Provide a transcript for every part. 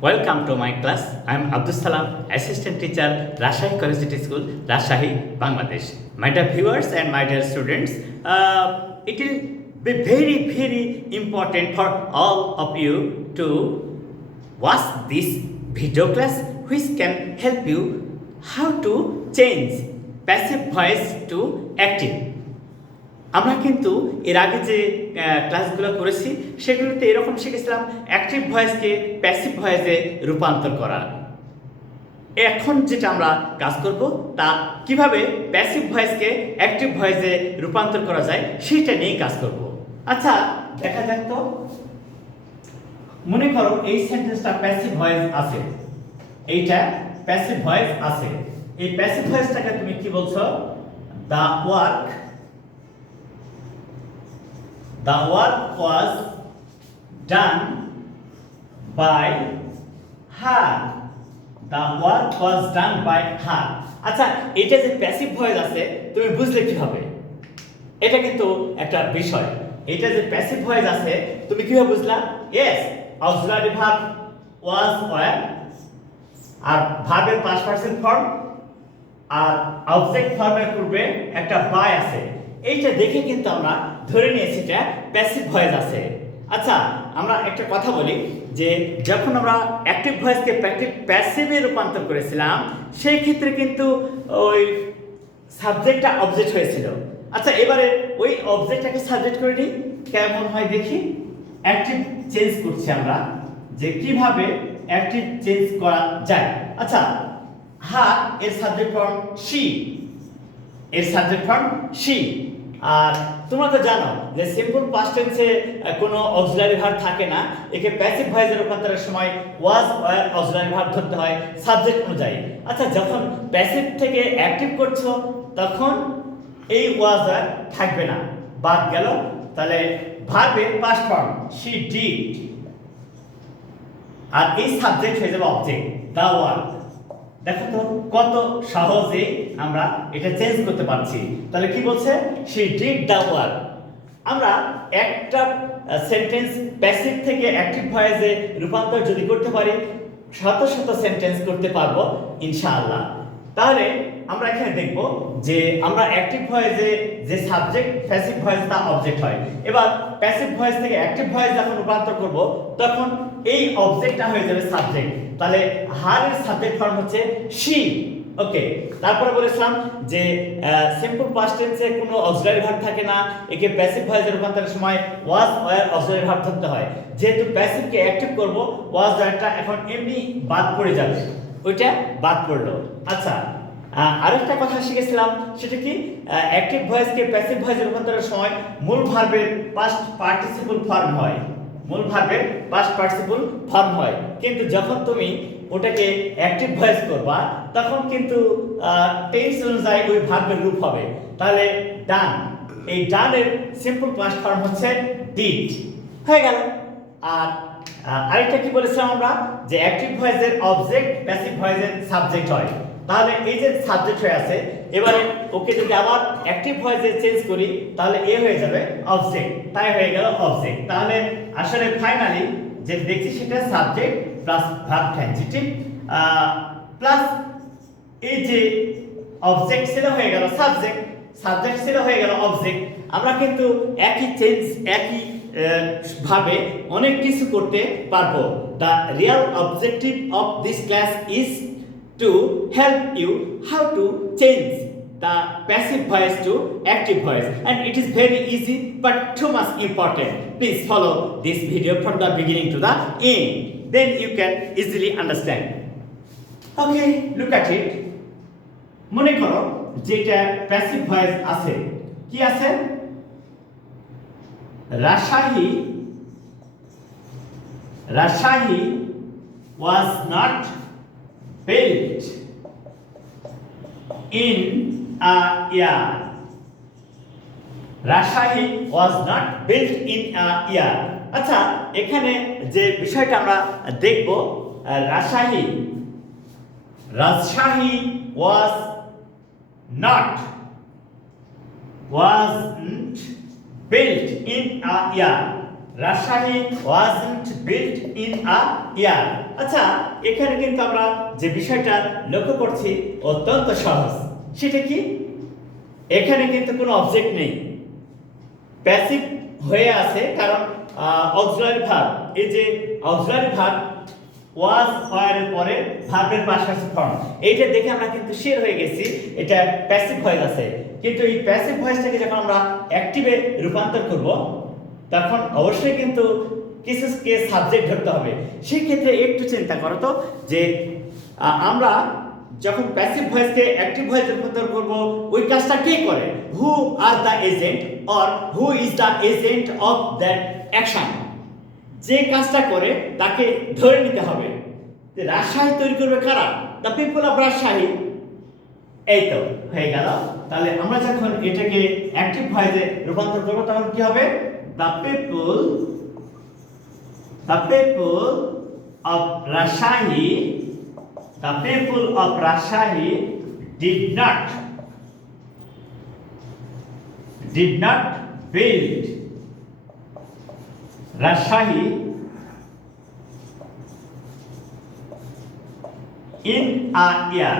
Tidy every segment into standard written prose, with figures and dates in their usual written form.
Welcome to my class. I am Abdus Salam, Assistant Teacher, Rajshahi Collegiate School, Rajshahi, Bangladesh. My dear viewers and my dear students, it will be very important for all of you to watch this video class, which can help you how to change passive voice to active. আমরা কিন্তু এর আগে যে ক্লাসগুলো করেছি সেগুলোতে এরকম শিখেছিলাম অ্যাক্টিভ ভয়েসকে প্যাসিভ ভয়েসে রূপান্তর করা। এখন যেটা আমরা কাজ করব তা কিভাবে প্যাসিভ ভয়েসকে অ্যাক্টিভ ভয়েসে রূপান্তর করা যায় সেটা নিয়ে কাজ করব। আচ্ছা দেখা যাক তো, মনে করো এই সেন্টেন্সটা প্যাসিভ ভয়েস আছে, এইটা প্যাসিভ ভয়েস আছে। এই প্যাসিভ ভয়েসটাকে তুমি কি বলছো? The work was done by her. The work was done by her. আচ্ছা, এটা যে প্যাসিভ ভয়েস আছে তুমি বুঝলে কিভাবে? এটা কিন্তু একটা বিষয়। এটা যে প্যাসিভ ভয়েস আছে তুমি কিভাবে বুঝলা? Yes, auxiliary verb was were, আর ভার্বের past participle form আর অবজেক্ট ফর্মের পূর্বে একটা বাই আছে। এইটা দেখে কিন্তু আমরা ধরে নিয়েছি এটা প্যাসিভ ভয়েস আছে। আচ্ছা, আমরা একটা কথা বলি যে যখন আমরা অ্যাক্টিভ ভয়েসকে প্যাসিভে রূপান্তর করেছিলাম সেই ক্ষেত্রে কিন্তু ওই সাবজেক্টটা অবজেক্ট হয়েছিল। আচ্ছা, এবারে ওই অবজেক্টটাকে সাবজেক্ট করে নিই, কেমন হয় দেখি। অ্যাক্টিভ চেঞ্জ করছি আমরা, যে কিভাবে অ্যাক্টিভ চেঞ্জ করা যায়। আচ্ছা, হার এর সাবজেক্ট ফর্ম শি, এর সাবজেক্ট ফর্ম শি। আর তোমরা তো জানো যে সিম্পল পাস্ট টেন্সে কোনো অক্সিলারি ভার্ব থাকে না, একে প্যাসিভ ভয়েসে রূপান্তরের সময় ওয়াজ ওয়্যার অক্সিলারি ভার্ব ধরতে হয় সাবজেক্ট অনুযায়ী। আচ্ছা, যখন প্যাসিভ থেকে অ্যাক্টিভ করছো তখন এই ওয়াজ ওয়্যার থাকবে না, বাদ গেল। তাহলে ভার্বের পাস্ট ফর্ম শি ডিড, আর এই সাবজেক্ট হয়ে যাবে অবজেক্ট দা ওয়ার্ক। দেখো তো কত সহজে আমরা এটা চেঞ্জ করতে পারছি। তাহলে কি বলছে? she did the work। আমরা একটা সেন্টেন্স প্যাসিভ থেকে অ্যাক্টিভ ভয়েসে রূপান্তর যদি করতে পারি শত সেন্টেন্স করতে পারবো ইনশাআল্লাহ। তাহলে আমরা এখানে দেখব যে আমরা অ্যাক্টিভ ভয়েসে যে সাবজেক্ট প্যাসিভ ভয়েস তা অবজেক্ট হয়। এবার প্যাসিভ ভয়েস থেকে অ্যাক্টিভ ভয়েস যখন রূপান্তর করব তখন এই অবজেক্টটা হয়ে যাবে সাবজেক্ট। তাহলে হার এর সাবজেক্ট ফর্ম হচ্ছে শি। ওকে, তারপরে বলেছিলাম যে সিম্পল পাস্ট টেন্সে কোনো অক্সিলারি ভার্ব থাকে না, একে প্যাসিভ ভয়েসে রূপান্তরের সময় ওয়াজ ওয়্যার অক্সিলারি ভার্ব ধরতে হয়। যেহেতু প্যাসিভকে অ্যাক্টিভ করব ওয়াজ ওয়্যারটা এখন এমনি বাদ পড়ে যাবে, ওইটা বাদ পড়লো। আচ্ছা, আরেকটা কথা শিখেছিলাম, সেটা কি? অ্যাক্টিভ ভয়েসকে প্যাসিভ ভয়েসে রূপান্তরের সময় মূল ভার্বের পাস্ট পার্টিসিপল ফর্ম হয়, মূল ভার্বের পাস্ট পার্টিসিপল ফর্ম হয়। কিন্তু যখন তুমি ওটাকে অ্যাক্টিভ ভয়েস করবা তখন কিন্তু টেন্স অনুযায়ী ওই ভার্বের রূপ হবে। তাহলে ডান, এই ডানের সিম্পল পাস্ট ফর্ম হচ্ছে ডিড, হয়ে গেল। আর আরেকটা কি বলেছিলাম আমরা, যে অ্যাক্টিভ ভয়েসের অবজেক্ট প্যাসিভ ভয়েসের সাবজেক্ট হয়। তাহলে এই যে সাবজেক্ট হয়ে আছে, এবারে ওকে যদি আবার অ্যাক্টিভ ভয়েসে চেঞ্জ করি তাহলে এ হয়ে যাবে অবজেক্ট, তাই হয়ে গেল অবজেক্ট। তাহলে আসলে ফাইনালি যে দেখছি সেটা subject plus verb transitive plus এই যে অবজেক্ট ছিল হয়ে গেল সাবজেক্ট, সাবজেক্ট ছিল হয়ে গেল অবজেক্ট। আমরা কিন্তু একই চেঞ্জ একই ভাবে অনেক কিছু করতে পারবো। The real objective of this class is to help you how to change the passive voice to active voice, and it is very easy but too much important. Please follow this video from the beginning to the end, then you can easily understand. Okay, look at it. মনে করো যেটা passive voice আছে, কি আছে? Rajshahi was not built in a year. Rajshahi was not built in a year. আচ্ছা, এখানে যে বিষয়টা আমরা দেখব, Rajshahi wasn't built in a year. Rajshahi wasn't built in a year। আচ্ছা, এখানে কিন্তু আমরা যে বিষয়টা লক্ষ্য করছি অত্যন্ত সহজ। সেটা কি? এখানে কিন্তু কোনো অবজেক্ট নেই, প্যাসিভ হয়ে আছে, কারণ অক্সিলারি ভার্ব, এই যে অক্সিলারি ভার্ব ওয়াজ ওয়ার এর পরে ভার্বের পাশে আছে ফর্ম, এইটা দেখে আমরা কিন্তু শিওর হয়ে গেছি এটা প্যাসিভ ভয়েস আছে। কিন্তু এই প্যাসিভ ভয়েসটাকে যখন আমরা অ্যাক্টিভে রূপান্তর করব, তখন অবশ্যই কিন্তু কিছুকে সাবজেক্ট ধরতে হবে। সেই ক্ষেত্রে একটু চিন্তা করো তো, যে আমরা যখন প্যাসিভ ভয়েসকে অ্যাক্টিভ ভয়েসে রূপান্তর করব, ওই কাজটা কে করে? Who are the agent or who is the agent of that action. যে কাজটা করে তাকে ধরে নিতে হবে। যে রাজশাহী তৈরি করবে কারা? The people of Rajshahi. এই তো হয়ে গেল। তাহলে আমরা যখন এটাকে অ্যাক্টিভ ভয়েসে রূপান্তর করব, তখন কি হবে? The people of Rajshahi, the people of Rajshahi did not build Rajshahi in a year।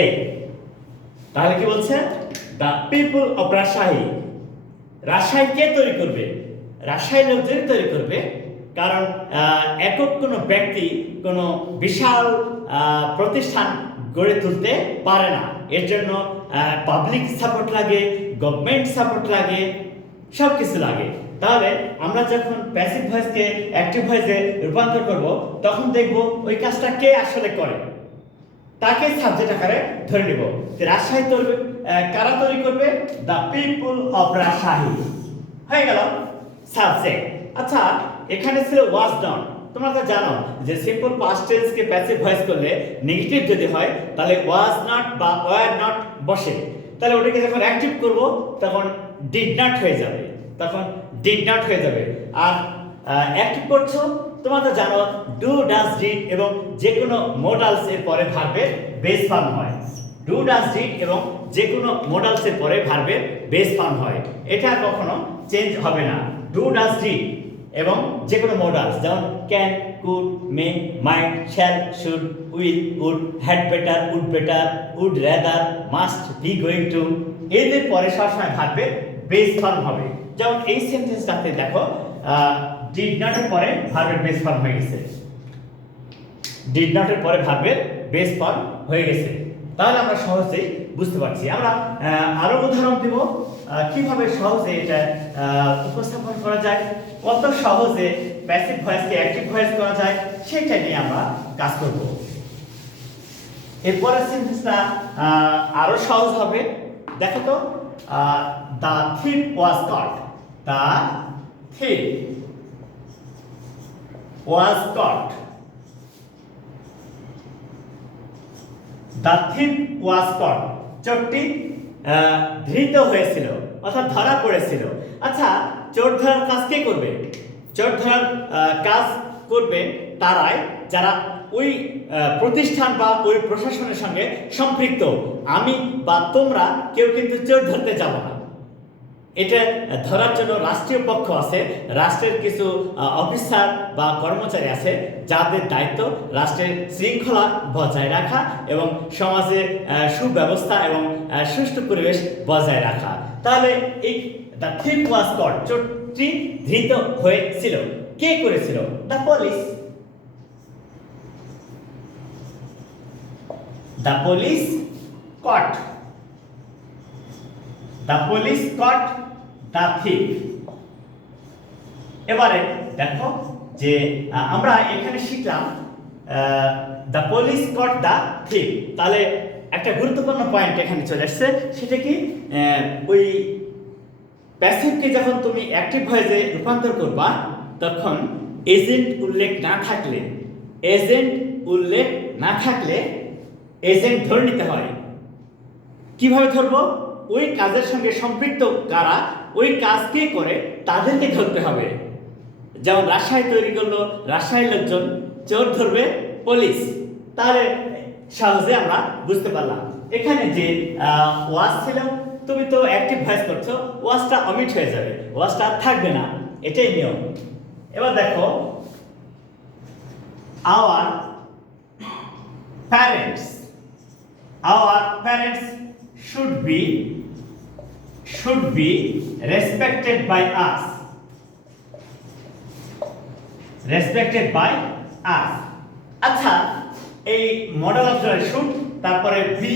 এই তাহলে কি বলছে? the people of Rajshahi, Rajshahi কে তৈরি করবে? রাজশাহী লোকজন তৈরি করবে, কারণ একক কোনো ব্যক্তি কোনো বিশাল প্রতিষ্ঠান গড়ে তুলতে পারে না। এর জন্য পাবলিক সাপোর্ট লাগে, গভর্নমেন্ট সাপোর্ট লাগে, সব কিছু লাগে। তাহলে আমরা যখন প্যাসিভ ভয়েসকে অ্যাক্টিভ ভয়েসে রূপান্তর করব, তখন দেখব ওই কাজটা কে আসলে করে, তাকে সাবজেক্ট আকারে ধরে নেব। যে রাজশাহী তৈরি কারা তৈরি করবে? দ্য পিপল অফ রাজশাহী হয়ে গেল সাবজেক্ট। আচ্ছা, এখানে ছিল ওয়াজ ডাউন। তোমরা তো জানো যে সিম্পল পাস্ট টেন্স কে প্যাসিভ ভয়েস করলে নেগেটিভ যদি হয়, তাহলে ওয়াজ নট বা ওয়্যার নট বসে। তাহলে ওটাকে যখন অ্যাক্টিভ করব, তখন ডিড নট হয়ে যাবে, আর অ্যাক্টিভ করছো, তোমরা তো জানো ডু, ডাজ, ডিড এবং যে কোনো মোডালস এর পরে ভার্বের বেস ফর্ম হয়। ডু, ডাজ, ডিড এবং যে কোনো মোডালস এর পরে ভার্বের বেস ফর্ম হয়। এটা কখনো চেঞ্জ হবে না। ডু, ডাজ, ডিড এবং যে কোনো মোডালস, যেমন can, could, may, might, shall, should, will, would, had better, would better, would rather, must, be going to, এদের পরে সবসময় ভার্বের বেস ফর্ম হবে। যেমন এই সেন্টেন্সটাতে দেখো, ডিড নট এর পরে ভার্বের বেস ফর্ম হয়ে গেছে, ডিড নট এর পরে ভার্বের বেস ফর্ম হয়ে গেছে। তাহলে আমরা সহজেই বুঝতে পারছি। আমরা আরো উদাহরণ দেব কিভাবে সহজে এটা উপস্থাপন করা যায়, কত সহজে প্যাসিভ ভয়েসকে অ্যাক্টিভ ভয়েস করা যায়, সেটা নিয়ে আমরা কাজ করব। এরপরের সেন্টেন্সটা আরো সহজ হবে। দেখো তো, the thief was caught, the thief was caught, the thief was caught, চোরটি ধৃত হয়েছিল অর্থাৎ ধরা পড়েছিল। আচ্ছা, চোর ধরার কাজ কে করবে? চোর ধরার কাজ করবে তারাই যারা ওই প্রতিষ্ঠান বা ওই প্রশাসনের সঙ্গে সম্পৃক্ত। আমি বা তোমরা কেউ কিন্তু চোর ধরতে যাব না। এটা ধরার জন্য রাষ্ট্রীয় পক্ষ আছে, রাষ্ট্রের কিছু অফিসার বা কর্মচারী আছে, যাদের দায়িত্ব রাষ্ট্রের শৃঙ্খলা বজায় রাখা এবং সমাজের সুব্যবস্থা এবং সুষ্ঠু পরিবেশ বজায় রাখা। তাহলে এই দ্য থিপ ওয়াজ কট, চোরটি ধৃত হয়েছিল, কে করেছিল? The police. The police caught, the police caught the thief. এবারে দেখো যে আমরা এখানে শিখলাম the police caught the thief. তাহলে একটা গুরুত্বপূর্ণ পয়েন্ট এখানে চলে আসছে, সেটা কি? ওই প্যাসিভকে যখন তুমি অ্যাক্টিভ ভয়েসে রূপান্তর করবা, তখন এজেন্ট উল্লেখ না থাকলে, এজেন্ট ধরে নিতে হয়। কিভাবে ধরবো? ওই কাজের সঙ্গে সম্পৃক্ত কারা, ওই কাজ কে করে, তাদেরকে ধরতে হবে। যেমন রাজশাহী তৈরি করলো রাজশাহীর লোকজন, চোর ধরবে পুলিশ। তাহলে সহজে আমরা বুঝতে পারলাম এখানে যে ওয়াজ ছিল তুমি তো অ্যাক্টিভ ভয়েস করছো, ওয়াজটা অমিট হয়ে যাবে, ওয়াজটা থাকবে না, এটাই নিয়ম। এবার দেখো our parents should be respected by us, আচ্ছা এই মডেল অবজেক্ট শুড তারপরে বি,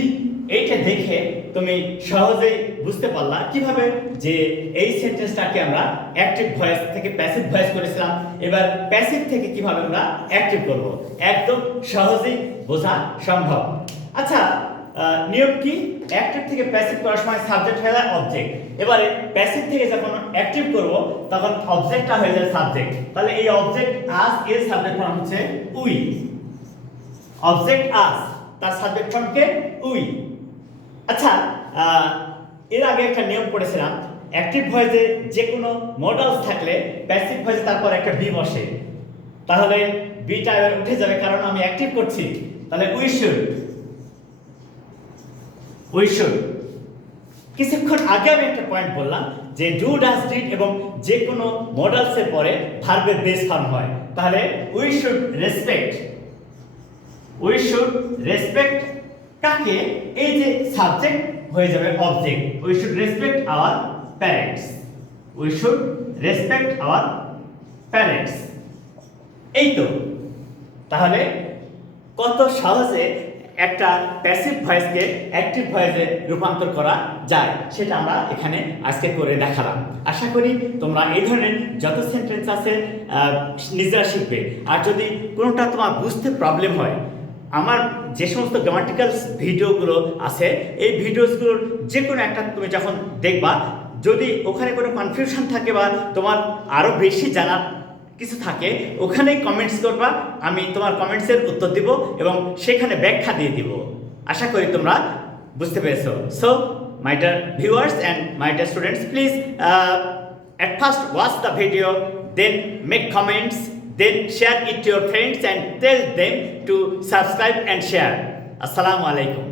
এইটা দেখে তুমি সহজেই বুঝতে পারলা কিভাবে যে এই সেন্টেন্সটাকে আমরা অ্যাক্টিভ ভয়েস থেকে প্যাসিভ ভয়েস করেছিলাম, এবার প্যাসিভ থেকে কিভাবে আমরা অ্যাক্টিভ করব, একদম সহজেই বোঝা সম্ভব। আচ্ছা নিয়ম কি, অ্যাক্টিভ থেকে প্যাসিভ করার সময় সাবজেক্ট হয়ে যায় অবজেক্ট, এবারে প্যাসিভ থেকে যখন অ্যাক্টিভ করব তখন অবজেক্টটা হয়ে যায় সাবজেক্ট, তাহলে এই অবজেক্ট আস এর সাবজেক্ট ফর্ম হচ্ছে উই, অবজেক্ট আস তার সাবজেক্ট ফর্ম কে উই। আচ্ছা এর আগে একটা নিয়ম পড়েছিলাম, অ্যাক্টিভ ভয়েসে যে কোনো মডেলস থাকলে প্যাসিভ ভয়েসে তারপর একটা বি বসে, তাহলে বিটা উঠে যাবে কারণ আমি অ্যাক্টিভ করছি, তাহলে উই শুড। কিছুক্ষণ আগে আমি একটা পয়েন্ট বললাম যে ডু ডাজ ডিড এবং যে কোনো মডেলসের পরে ভার্বের বেস ফর্ম হয়, তাহলে উই শুড রেসপেক্ট কাকে, এই যে সাবজেক্ট হয়ে যাবে object, we should respect our parents, এই তো। তাহলে কত সহজে একটা প্যাসিভ ভয়েসকে অ্যাক্টিভ ভয়েসে রূপান্তর করা যায় সেটা আমরা এখানে আজকে করে দেখালাম। আশা করি তোমরা এই ধরনের যত সেন্টেন্স আছে নিজেরা শিখবে, আর যদি কোনোটা তোমার বুঝতে প্রবলেম হয়, আমার যে সমস্ত গ্রামাটিক্যাল ভিডিওগুলো আছে এই ভিডিওসগুলোর যে কোনো একটা তুমি যখন দেখবা, যদি ওখানে কোনো কনফিউশন থাকে বা তোমার আরও বেশি জানার কিছু থাকে ওখানেই কমেন্টস করবা, আমি তোমার কমেন্টসের উত্তর দিব এবং সেখানে ব্যাখ্যা দিয়ে দিব। আশা করি তোমরা বুঝতে পেরেছো। So my dear viewers and my dear students, please at first watch the video, then make comments, then share it to your friends and tell them to subscribe and share. Assalamu alaikum.